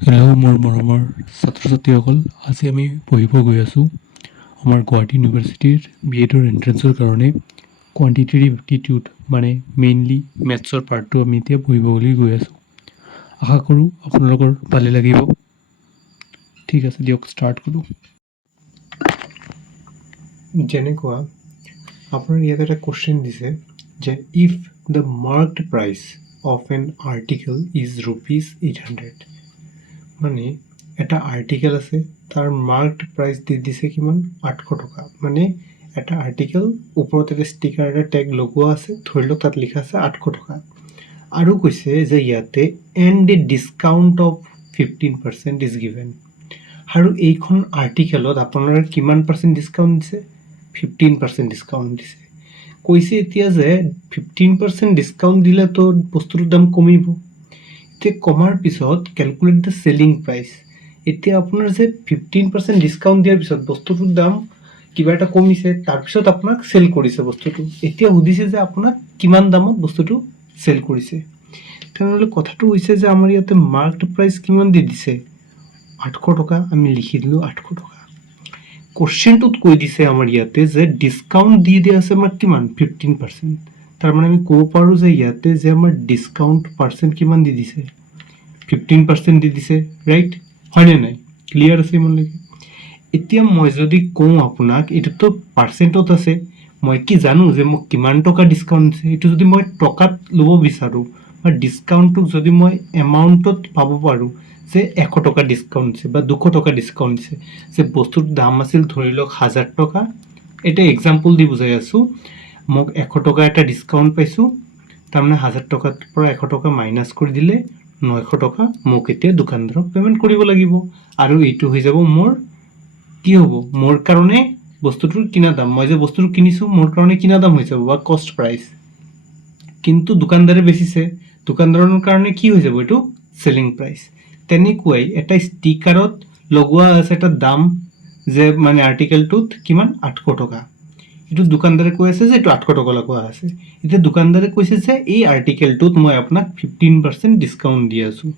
Hello' মোৰ মৰমৰ ছাত্ৰ ছাত্ৰীসকল, আজি আমি পঢ়িব গৈ আছোঁ আমাৰ গুৱাহাটী ইউনিভাৰ্চিটিৰ বি এডৰ এণ্ট্ৰেঞ্চৰ কাৰণে কোৱান্টিটেটিভ এপ্টিটিউড মানে মেইনলি মেথছৰ পাৰ্টটো আমি এতিয়া পঢ়িব বুলি গৈ আছোঁ। আশা কৰোঁ আপোনালোকৰ ভালে লাগিব। ঠিক আছে, দিয়ক ষ্টাৰ্ট কৰোঁ। যেনেকুৱা আপোনাৰ ইয়াত এটা কুৱেশ্যন দিছে যে if the marked price of N article is ₹800, মানে এটা আৰ্টিকেল আছে, তাৰ মাৰ্কড প্ৰাইচ দি দিছে কিমান? 800 টকা। মানে এটা আৰ্টিকেল ওপৰত এটা ষ্টিকাৰ এটা টেগ লগোৱা আছে, ধৰি লওক তাত লিখা আছে 800 টকা। আৰু কৈছে যে ইয়াতে and A discount of 15% is given. আৰু এইখন আৰ্টিকেলত আপোনাৰ কিমান পাৰ্চেণ্ট ডিছকাউণ্ট দিছে? 15% ডিছকাউণ্ট দিছে। কৈছে এতিয়া যে 15% ডিছকাউণ্ট দিলেতো বস্তুটোৰ দাম কমিব। এতিয়া কমাৰ পিছত কেলকুলেট দ্য চেলিং প্ৰাইচ। এতিয়া আপোনাৰ যে 15% ডিছকাউণ্ট দিয়াৰ পিছত বস্তুটোৰ দাম কিবা এটা কমিছে, তাৰপিছত আপোনাক চেল কৰিছে বস্তুটো। এতিয়া সুধিছে যে আপোনাক কিমান দামত বস্তুটো চেল কৰিছে। তেনেহ'লে কথাটো হৈছে যে আমাৰ ইয়াতে মাৰ্কড প্ৰাইচ কিমান দি দিছে? 800 টকা। আমি লিখি দিলোঁ 800 টকা। কুৱেশ্যনটোত কৈ দিছে আমাৰ ইয়াতে যে ডিছকাউণ্ট দি দিয়া আছে আমাৰ কিমান? 15%। তাৰমানে আমি ক'ব পাৰোঁ যে ইয়াতে যে আমাৰ ডিছকাউণ্ট পাৰ্চেণ্ট কিমান দি দিছে? 15% দি দিছে, ৰাইট? হয়নে নাই? ক্লিয়াৰ আছে ইমানলৈকে? এতিয়া মই যদি কওঁ আপোনাক, এইটোতো পাৰ্চেণ্টত আছে, মই কি জানো যে মোক কিমান টকা ডিছকাউণ্ট দিছে? এইটো যদি মই টকাত ল'ব বিচাৰোঁ বা ডিছকাউণ্টটোক যদি মই এমাউণ্টত পাব পাৰোঁ যে 100 টকা ডিছকাউণ্ট দিছে বা 200 টকা ডিছকাউণ্ট দিছে, যে বস্তুৰ দাম আছিল ধৰি লওক 1000 টকা, এটা এক্সাম্পল দি বুজাই আছোঁ, মোক 100 টকা এটা ডিছকাউণ্ট পাইছোঁ, তাৰমানে 1000 টকাৰ পৰা 100 টকা মাইনাছ কৰি দিলে 900 টকা মোক এতিয়া দোকানদাৰক পে'মেণ্ট কৰিব লাগিব। আৰু এইটো হৈ যাব মোৰ কি হ'ব? মোৰ কাৰণে বস্তুটোৰ কিনা দাম। মই যে বস্তুটো কিনিছোঁ মোৰ কাৰণে কিনা দাম হৈ যাব বা কষ্ট প্ৰাইচ। কিন্তু দোকানদাৰে বেচিছে, দোকানদাৰৰ কাৰণে কি হৈ যাব? এইটো চেলিং প্ৰাইচ। তেনেকুৱাই এটা ষ্টিকাৰত লগোৱা আছে এটা দাম, যে মানে আৰ্টিকেলটোত কিমান? 800 টকা। এইটো দোকানদাৰে কৈ আছে যে এইটো 800 টকা লগোৱা আছে। এতিয়া দোকানদাৰে কৈছে যে এই আৰ্টিকেলটোত মই আপোনাক 15% ডিছকাউণ্ট দি আছোঁ।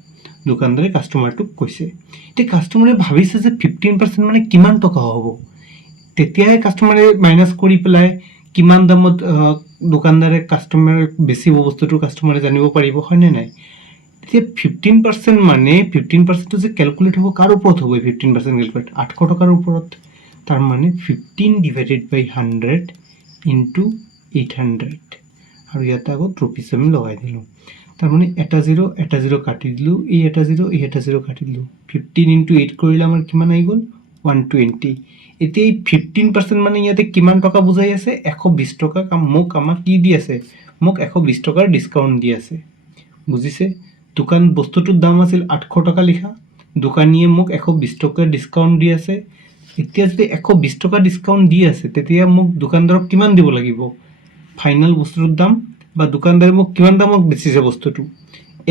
দোকানদাৰে কাষ্টমাৰটোক কৈছে। এতিয়া কাষ্টমাৰে ভাবিছে যে 15% মানে কিমান টকা হ'ব? তেতিয়াহে কাষ্টমাৰে মাইনাছ কৰি পেলাই কিমান দামত দোকানদাৰে কাষ্টমাৰক বেচিব বস্তুটো কাষ্টমাৰে জানিব পাৰিব, হয়নে নাই? এতিয়া 15% মানে 15%টো যে কেলকুলেট হ'ব কাৰ ওপৰত হ'ব? 15% কেলকুলেট 800 টকাৰ ওপৰত। তাৰমানে 15/100 ইনটু 800, আৰু ইয়াতে আগত ৰুপিজ আমি লগাই দিলোঁ। তাৰমানে এটা জিৰ' কাটি দিলোঁ, এই এটা জিৰ' কাটি দিলোঁ। 15 ইনটু 8 কৰিলে আমাৰ কিমান আহি গ'ল? 120। এতিয়া এই 15% মানে ইয়াতে কিমান টকা বুজাই আছে? 120 টকা। আমাক কি দি আছে? মোক 120 টকাৰ ডিছকাউণ্ট দি আছে। বুজিছে? বস্তুটোৰ দাম আছিল 800 টকা লিখা, দোকানীয়ে মোক 120 টকাৰ ডিছকাউণ্ট দি আছে। এতিয়া যদি 120 টকা ডিছকাউণ্ট দি আছে, তেতিয়া মোক দোকানদাৰক কিমান দিব লাগিব? ফাইনেল বস্তুটোৰ দাম, বা দোকানদাৰে মোক কিমান দামত বেচিছে বস্তুটো?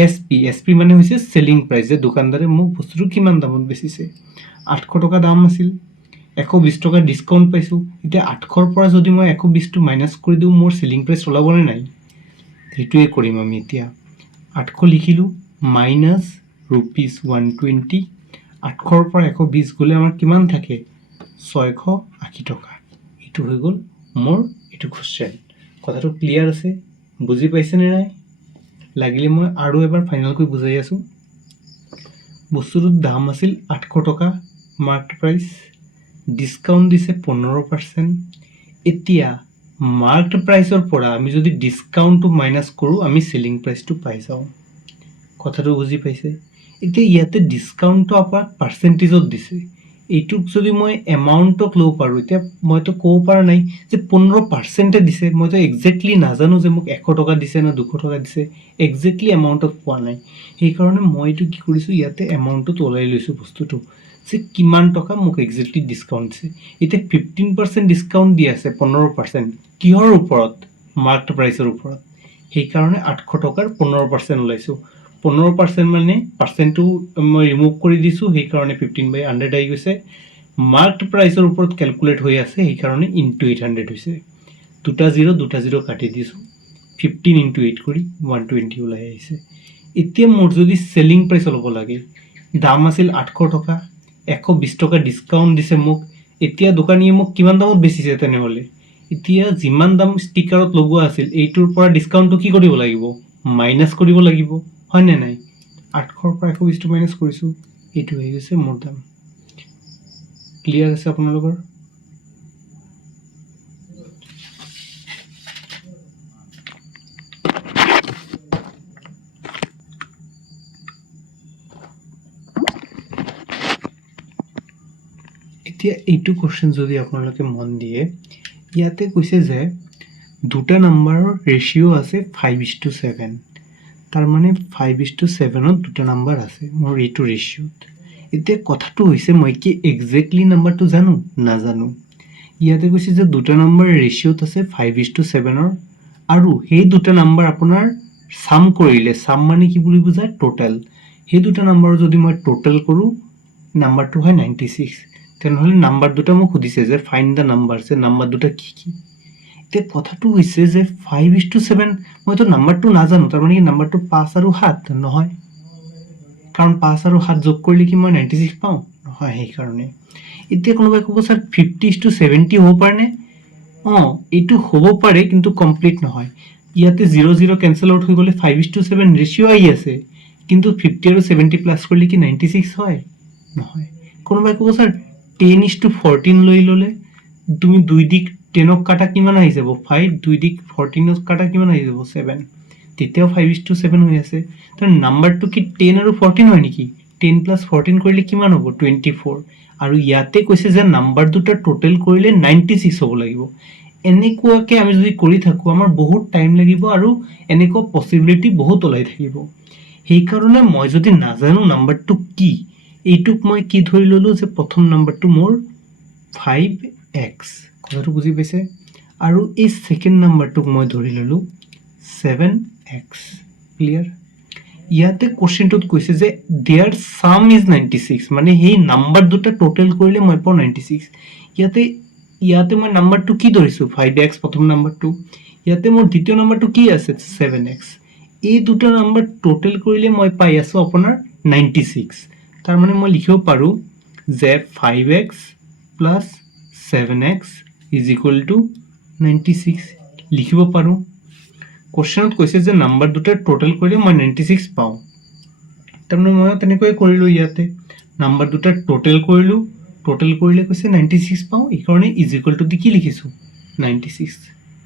এছ পি মানে হৈছে চেলিং প্ৰাইচ, যে দোকানদাৰে মোক বস্তুটো কিমান দামত বেচিছে। 800 টকা দাম আছিল, 120 টকা ডিছকাউণ্ট পাইছোঁ। এতিয়া 800ৰ পৰা যদি মই 120টো মাইনাছ কৰি দিওঁ, মোৰ চেলিং প্ৰাইচ ওলাবনে নাই? সেইটোৱে কৰিম আমি এতিয়া। 800 লিখিলোঁ মাইনাছ ₹120। 800ৰ পৰা 120 গ'লে আমাৰ কিমান থাকে? 680 টকা। এইটো হৈ গ'ল মোৰ এইটো কুৱেশ্যন। কথাটো ক্লিয়াৰ আছে? বুজি পাইছেনে নাই? লাগিলে মই আৰু এবাৰ ফাইনেলকৈ বুজাই আছোঁ। বস্তুটোৰ দাম আছিল 800 টকা মাৰ্কড প্ৰাইচ, ডিছকাউণ্ট দিছে 15%। এতিয়া মাৰ্কড প্ৰাইচৰ পৰা আমি যদি ডিছকাউণ্টটো মাইনাছ কৰোঁ, আমি চেলিং প্ৰাইচটো পাই যাওঁ। কথাটো বুজি পাইছে? এতিয়া ইয়াতে ডিছকাউণ্টটো আপোনাক পাৰ্চেণ্টেজত দিছে। এইটোক যদি মই এমাউণ্টক ল'ব পাৰোঁ, এতিয়া মইতো ক'ব পৰা নাই যে 15% দিছে, মইতো একজেক্টলি নাজানো যে মোক 100 টকা দিছে নে 200 টকা দিছে, একজেক্টলি এমাউণ্টত পোৱা নাই। সেইকাৰণে মই এইটো কি কৰিছোঁ, ইয়াতে এমাউণ্টটোত ওলাই লৈছোঁ বস্তুটো, যে কিমান টকা মোক একজেক্টলি ডিছকাউণ্ট দিছে। এতিয়া 15% ডিছকাউণ্ট দি আছে, 15%। কিহৰ ওপৰত? মাৰ্কড প্ৰাইচৰ ওপৰত। সেইকাৰণে 800 টকাৰ 15% ওলাইছোঁ। 15% মানে পাৰ্চেণ্টটো মই ৰিমুভ কৰি দিছোঁ, সেইকাৰণে 15/100 আহি গৈছে। মাৰ্কড প্ৰাইচৰ ওপৰত কেলকুলেট হৈ আছে, সেইকাৰণে ইনটু 800 হৈছে। দুটা জিৰ' কাটি দিছোঁ, 15 ইনটু 8 কৰি 120 ওলাই আহিছে। এতিয়া মোৰ যদি চেলিং প্ৰাইচ ল'ব লাগে, দাম আছিল 800 টকা, 120 টকা ডিছকাউণ্ট দিছে মোক। এতিয়া দোকানীয়ে মোক কিমান দামত বেচিছে তেনেহ'লে? এতিয়া যিমান দাম ষ্টিকাৰত লগোৱা আছিল এইটোৰ পৰা ডিছকাউণ্টটো কি কৰিব লাগিব? মাইনাছ কৰিব লাগিব, হয়নে নাই? 800ৰ পৰা 120টো মাইনাছ কৰিছোঁ, এইটো হৈ গৈছে মোৰ দাম। ক্লিয়াৰ আছে আপোনালোকৰ? এতিয়া এইটো কুৱেশ্যন যদি আপোনালোকে মন দিয়ে, ইয়াতে কৈছে যে দুটা নাম্বাৰৰ ৰেচিঅ' আছে 5:7। তাৰমানে 5:7ত দুটা নাম্বাৰ আছে মোৰ এইটো ৰেচিঅ'ত। এতিয়া কথাটো হৈছে মই কি এক্সেক্টলি নাম্বাৰটো জানো? নাজানো। ইয়াতে কৈছে যে দুটা নাম্বাৰ ৰেচিঅ'ত আছে 5:7ৰ, আৰু সেই দুটা নাম্বাৰ আপোনাৰ চাম কৰিলে, চাম মানে কি বুলি বুজায়? টোটেল। সেই দুটা নাম্বাৰ যদি মই টোটেল কৰোঁ, নাম্বাৰটো হয় 96। তেনেহ'লে নাম্বাৰ দুটা মোক সুধিছে যে ফাইণ্ড দ্য নাম্বাৰছ, নাম্বাৰ দুটা কি কি? এতিয়া কথাটো হৈছে যে 5:7, মইতো নাম্বাৰটো নাজানো, তাৰমানে কি নাম্বাৰটো 5 আৰু 7 নহয়, কাৰণ 5 আৰু 7 যোগ কৰিলে কি মই 96 পাওঁ? নহয়, সেইকাৰণে। এতিয়া কোনোবাই ক'ব ছাৰ 50:70 হ'ব পাৰেনে? এইটো হ'ব পাৰে, কিন্তু কমপ্লিট নহয়। ইয়াতে 0 0 কেঞ্চেল আউট হৈ গ'লে 5:7 ৰেচিঅ' আহি আছে, কিন্তু 50 আৰু 70 প্লাছ কৰিলে কি 96 হয়? নহয়। কোনোবাই ক'ব ছাৰ 10:14 লৈ ল'লে তুমি দুই দিশ 10ক কাটা কিমান আহি যাব? 5, দুই দিশ 14ক কাটা কিমান আহি যাব? 7। তেতিয়াও 5:7 হৈ আছে। তাৰ নাম্বাৰটো কি 10 আৰু 14 হয় নেকি? 10 + 14 কৰিলে কিমান হ'ব? 24। আৰু ইয়াতে কৈছে যে নাম্বাৰ দুটা টোটেল কৰিলে 96 হ'ব লাগিব। এনেকুৱাকে আমি যদি কৰি থাকোঁ, আমাৰ বহুত টাইম লাগিব আৰু এনেকুৱা পচিবিলিটি বহুত ওলাই থাকিব। সেইকাৰণে মই যদি নাজানো নাম্বাৰটো কি, এইটোক মই কি ধৰি ল'লোঁ যে প্ৰথম নাম্বাৰটো মোৰ 5x। কথাটো বুজি পাইছে? আৰু এই ছেকেণ্ড নাম্বাৰটোক মই ধৰি ল'লোঁ 7x। ক্লিয়াৰ? ইয়াতে কুৱেশ্যনটোত কৈছে যে দেয়াৰ চাম ইজ 96, মানে সেই নাম্বাৰ দুটা টোটেল কৰিলে মই পাওঁ 96। ইয়াতে মই নাম্বাৰটো কি ধৰিছোঁ? 5x প্ৰথম নাম্বাৰটো। ইয়াতে মোৰ দ্বিতীয় নাম্বাৰটো কি আছে? 7x। এই দুটা নাম্বাৰ টোটেল কৰিলে মই পাই আছোঁ আপোনাৰ 96। তাৰমানে মই লিখিব পাৰোঁ যে 5x + 7x = 96 লিখিব পাৰোঁ। কুৱেশ্যনত কৈছে যে নাম্বাৰ দুটা টোটেল কৰিলে মই 96 পাওঁ। তাৰমানে মই তেনেকৈ কৰিলোঁ। ইয়াতে নাম্বাৰ দুটা টোটেল কৰিলোঁ, টোটেল কৰিলে কৈছে 96 পাওঁ, এইকাৰণে = দি কি লিখিছোঁ? 96।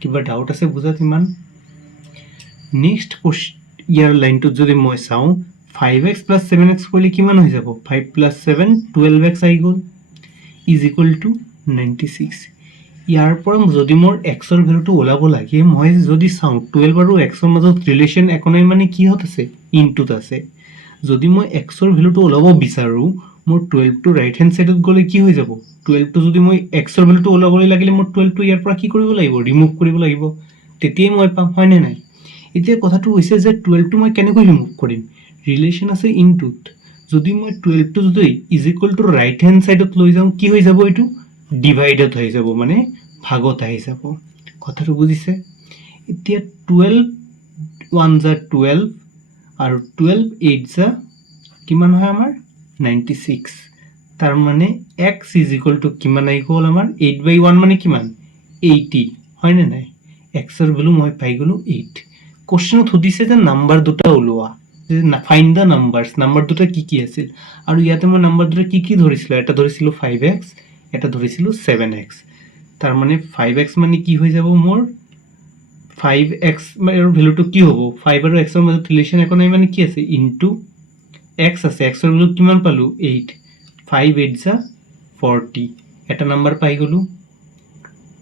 কিবা ডাউট আছে বুজাত ইমান? নেক্সট ইয়াৰ লাইনটোত যদি মই চাওঁ, 5x + 7x কৰিলে কিমান হৈ যাব? 5 + 7 12x আহি গ'ল, = 96। ইয়াৰ পৰা যদি মোৰ এক্সৰ ভেলুটো ওলাব লাগে, মই যদি চাওঁ 12 আৰু এক্সৰ মাজত ৰিলেশ্যন একো নাই, মানে কিহত আছে? ইনটুত আছে। যদি মই এক্সৰ ভেলুটো ওলাব বিচাৰোঁ, মোৰ 12টো ৰাইট হেণ্ড ছাইডত গ'লে কি হৈ যাব? 12টো যদি মই এক্সৰ ভেলুটো ওলাবলৈ লাগিলে মোৰ 12টো ইয়াৰ পৰা কি কৰিব লাগিব? ৰিমুভ কৰিব লাগিব, তেতিয়াই মই পাম, হয়নে নাই? এতিয়া কথাটো হৈছে যে 12টো মই কেনেকৈ ৰিমুভ কৰিম? ৰিলেশ্যন আছে ইনটুত। যদি মই 12টো যদি = ৰাইট হেণ্ড ছাইডত লৈ যাওঁ, কি হৈ যাব? এইটো ডিভাইডত হৈ যাব, মানে ভাগত আহি যাব। কথাটো বুজিছে? এতিয়া 12 1 × 12 আৰু 12 8 × কিমান হয় আমাৰ? 96। তাৰমানে x = কিমান আহি গ'ল আমাৰ? 8/1 মানে কিমান? 80, হয়নে নাই? এক্সৰ ভেলু মই পাই গ'লোঁ 8। কুৱেশ্যনত সুধিছে যে নাম্বাৰ দুটা ওলোৱা, যে ফাইণ্ড দ্য নাম্বাৰছ, নাম্বাৰ দুটা কি কি আছিল? আৰু ইয়াতে মই নাম্বাৰ দুটা কি কি ধৰিছিলোঁ? এটা ধৰিছিলোঁ 5x, এটা ধৰিছিলোঁ 7x। তাৰমানে 5x মানে কি হৈ যাব মোৰ? 5x আৰু ভেলুটো কি হ'ব? 5 আৰু xৰ মাজত ৰিলেশ্যন একো নাই, মানে কি আছে? ইনটু x আছে, xৰ ভেলু কিমান পালোঁ? 8। 5 8 × 40, এটা নাম্বাৰ পাই গ'লোঁ।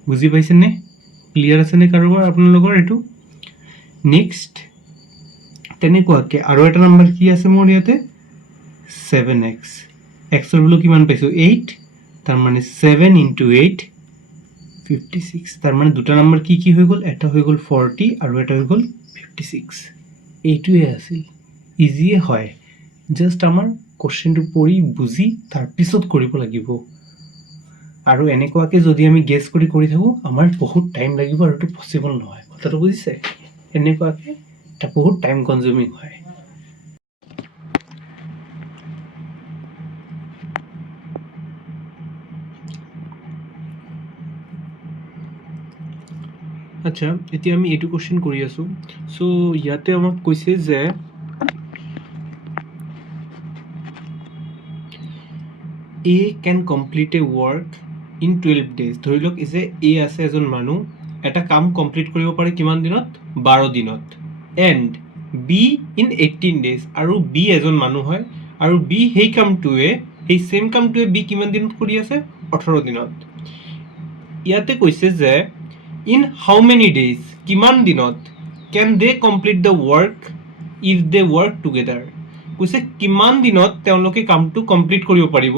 বুজি পাইছেনে? ক্লিয়াৰ আছেনে কাৰোবাৰ আপোনালোকৰ এইটো? নেক্সট তেনেকুৱাকৈ আৰু এটা নাম্বাৰ কি আছে মোৰ ইয়াতে? 7x। এক্সৰ ভেলু কিমান পাইছোঁ? 8। তাৰমানে 7 × 8 56। তাৰমানে দুটা নাম্বাৰ কি কি হৈ গ'ল? এটা হৈ গ'ল 40 আৰু এটা হৈ গ'ল 56। এইটোৱে আছিল, ইজিয়ে হয়। জাষ্ট আমাৰ কুৱেশ্যনটো পঢ়ি বুজি তাৰপিছত কৰিব লাগিব। আৰু এনেকুৱাকৈ যদি আমি গেছ কৰি থাকোঁ, আমাৰ বহুত টাইম লাগিব আৰু এইটো পচিবল নহয়। কথাটো বুজিছে? এনেকুৱাকৈ এটা বহুত টাইম কনজিউমিং হয়। আচ্ছা এতিয়া আমি এইটো কোশ্চেন কৰি আছোঁ চ' ইয়াতে আমাক কৈছে যে A can complete a work in 12 days। ধৰি লওক যে এ আছে এজন মানুহ, এটা কাম কমপ্লিট কৰিব পাৰে কিমান দিনত? 12 দিনত। And be in 18 days। আৰু বি এজন মানুহ হয় আৰু বি সেই কামটোৱে সেই চেম কামটোৱে বি কিমান দিনত কৰি আছে? 18 দিনত। ইয়াতে কৈছে যে ইন হাউ মেনি ডেইজ, কিমান দিনত can they complete the work if they work together. কৈছে কিমান দিনত তেওঁলোকে কামটো কমপ্লিট কৰিব পাৰিব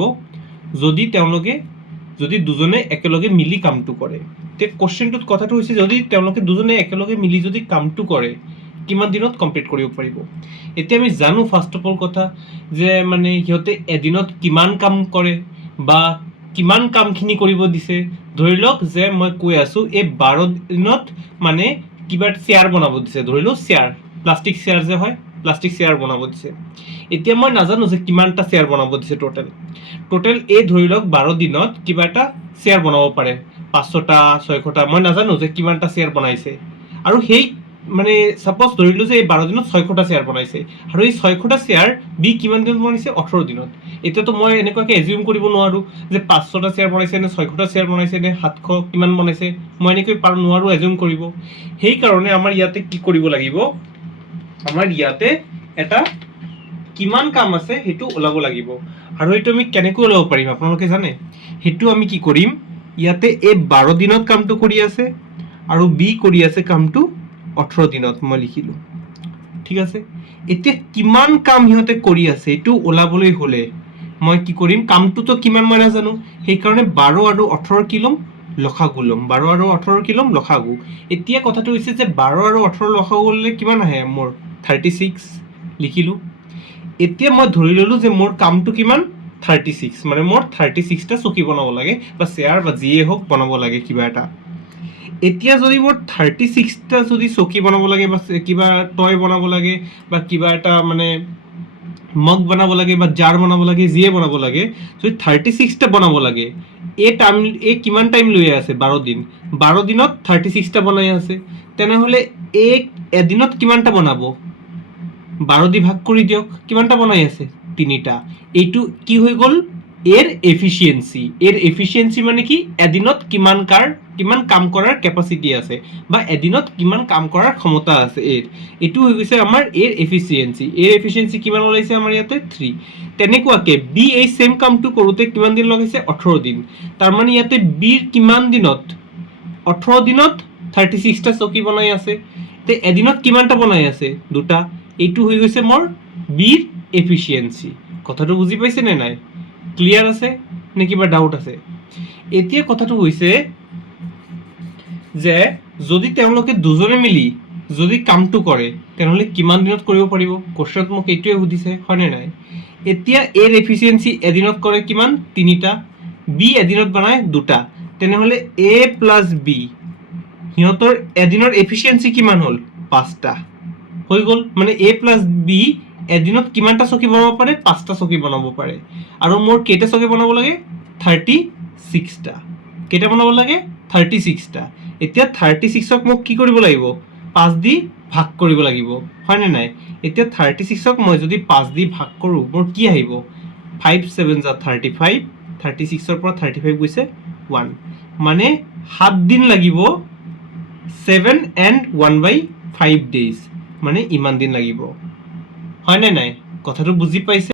যদি দুজনে একেলগে মিলি কামটো কৰে। তে কোশ্চেনটোত কথাটো হৈছে যদি তেওঁলোকে দুজনে একেলগে মিলি যদি কামটো কৰে কিমান দিনত কমপ্লিট কৰিব পাৰিব। এতিয়া আমি জানো ফাৰ্ষ্ট অফ অল কথা যে মানে সিহঁতে এদিনত কিমান কাম কৰে বা কিমান কামখিনি কৰিব দিছে। ধৰি লওক যে মই কৈ আছোঁ এই 12 দিনত মানে কিবা চেয়াৰ বনাব দিছে, ধৰি লওক চেয়াৰ, প্লাষ্টিক চেয়াৰ যে হয়, প্লাষ্টিক চেয়াৰ বনাব দিছে। এতিয়া মই নাজানো যে কিমানটা চেয়াৰ বনাব দিছে টোটেল এই ধৰি লওক 12 দিনত কিবা এটা চেয়াৰ বনাব পাৰে, 500টা 600টা, মই নাজানো যে কিমানটা চেয়াৰ বনাইছে। আৰু সেই মানে সাপোজ ধৰিলো যে এই 12 দিনত 600টা চেয়াৰ বনাইছে আৰু এই 600টা চেয়াৰ বি কিমান দিনত বনাইছে? 18 দিনত। এতিয়াতো মই এনেকুৱাকে এজিউম কৰিব নোৱাৰো যে 500টা চেয়াৰ বনাইছে নে 600টা চেয়াৰ বনাইছে নে 700 কিমান বনাইছে, মই এনেকৈ নোৱাৰো এজিউম কৰিব। সেইকাৰণে আমাৰ ইয়াতে কি কৰিব লাগিব? আমাৰ ইয়াতে এটা কিমান কাম আছে সেইটো ওলাব লাগিব। আৰু এইটো আমি কেনেকৈ ওলাব পাৰিম আপোনালোকে জানে? সেইটো আমি কি কৰিম, ইয়াতে এই 12 দিনত কামটো কৰি আছে আৰু বি কৰি আছে কামটো 18 দিনত, মই লিখিলো। ঠিক আছে, এতিয়া কিমান কাম সিহঁতে কৰি আছে এইটো ওলাবলৈ হলে মই কি কৰিম? কামটোতো কিমান মই নাজানো, সেইকাৰণে 12 আৰু 18 কি ল'ম? লসাগু ল'ম। 12 আৰু 18 কি ল'ম? লসাগু। এতিয়া কথাটো হৈছে যে 12 আৰু 18 লসাগু ল'লে কিমান আহে মোৰ? 36 লিখিলো। এতিয়া মই ধৰি ললো যে মোৰ কামটো কিমান? 36, মানে মোৰ 36টা চকী বনাব লাগে বা চেয়াৰ বা যিয়ে হওক বনাব লাগে কিবা এটা। এতিয়া যদি মোৰ 36টা যদি চকী বনাব লাগে বা কিবা টয় বনাব লাগে বা কিবা এটা মানে মগ বনাব লাগে বা জাৰ বনাব লাগে, যিয়ে বনাব লাগে, যদি 36টা বনাব লাগে, এই কিমান টাইম লৈ আছে? 12 দিন। 12 দিনত 36টা বনাই আছে, তেনেহলে এদিনত কিমানটা বনাব? 12 দি ভাগ কৰি দিয়ক, কিমানটা বনাই আছে? 3টা। এইটো কি হৈ গ'ল? এর এফিচিয়েন্সি। এর এফিচিয়েন্সি মানে কি? এদিনত কিমান কাম কৰাৰ কেপাচিটি আছে বা এদিনত কিমান কাম কৰাৰ ক্ষমতা আছে এৰ। এইটো হৈ গৈছে আমাৰ এৰ এফিচিয়েন্সি। এৰ এফিচিয়েন্সি কিমান ওলাইছে আমাৰ ইয়াতে? 3। তেনেকুৱাকে বি এই সেম কামটো কৰোতে কিমান দিন লগাইছে? 18 দিন। তাৰ মানে ইয়াতে বিৰ কিমান দিনত? 18 দিনত 36টা চকী বনাই আছে। তে এদিনত কিমানটা বনাই আছে? 2টা। এইটো হৈ গৈছে মোৰ বিৰ এফিচিয়েন্সি। কথাটো বুজি পাইছে নে নাই? ক্লিয়াৰ আছে নে কিবা ডাউট আছে? এতিয়া কথাটো হৈছে যে যদি তেওঁলোকে দুজনে মিলি যদি কামটো কৰে তেনেহলে কিমান দিনত কৰিব পাৰিব? কোশ্চনত মোক এইটোৱে সুধিছে, হয়নে নাই? এতিয়া এৰ এফিচিয়েন্সি এদিনত কৰে কিমান? 3টা। বি এদিনত বনায় 2টা। তেনেহলে এ প্লাস বি সিহঁতৰ এদিনৰ এফিচিয়েন্সি কিমান হ'ল? 5টা। হৈ গ'ল, মানে এ প্লাস বি এদিনত কিমানটা চকী বনাব পাৰে? 5টা চকী বনাব পাৰে। আৰু মোৰ কেইটা চকী বনাব লাগে? 36টা। কেইটা বনাব লাগে? 36টা। এতিয়া 36ক মোক কি কৰিব লাগিব? 5 দি ভাগ কৰিব লাগিব, হয়নে নাই? এতিয়া 36ক মই যদি 5 দি ভাগ কৰো মোৰ কি আহিব? 5 7 যা 35। 36ৰ পৰা 35 গৈছে 1, মানে 7 দিন লাগিব। 7 and 1/5 days, মানে ইমান দিন লাগিব, হয়নে নাই? কথাটো বুজি পাইছে?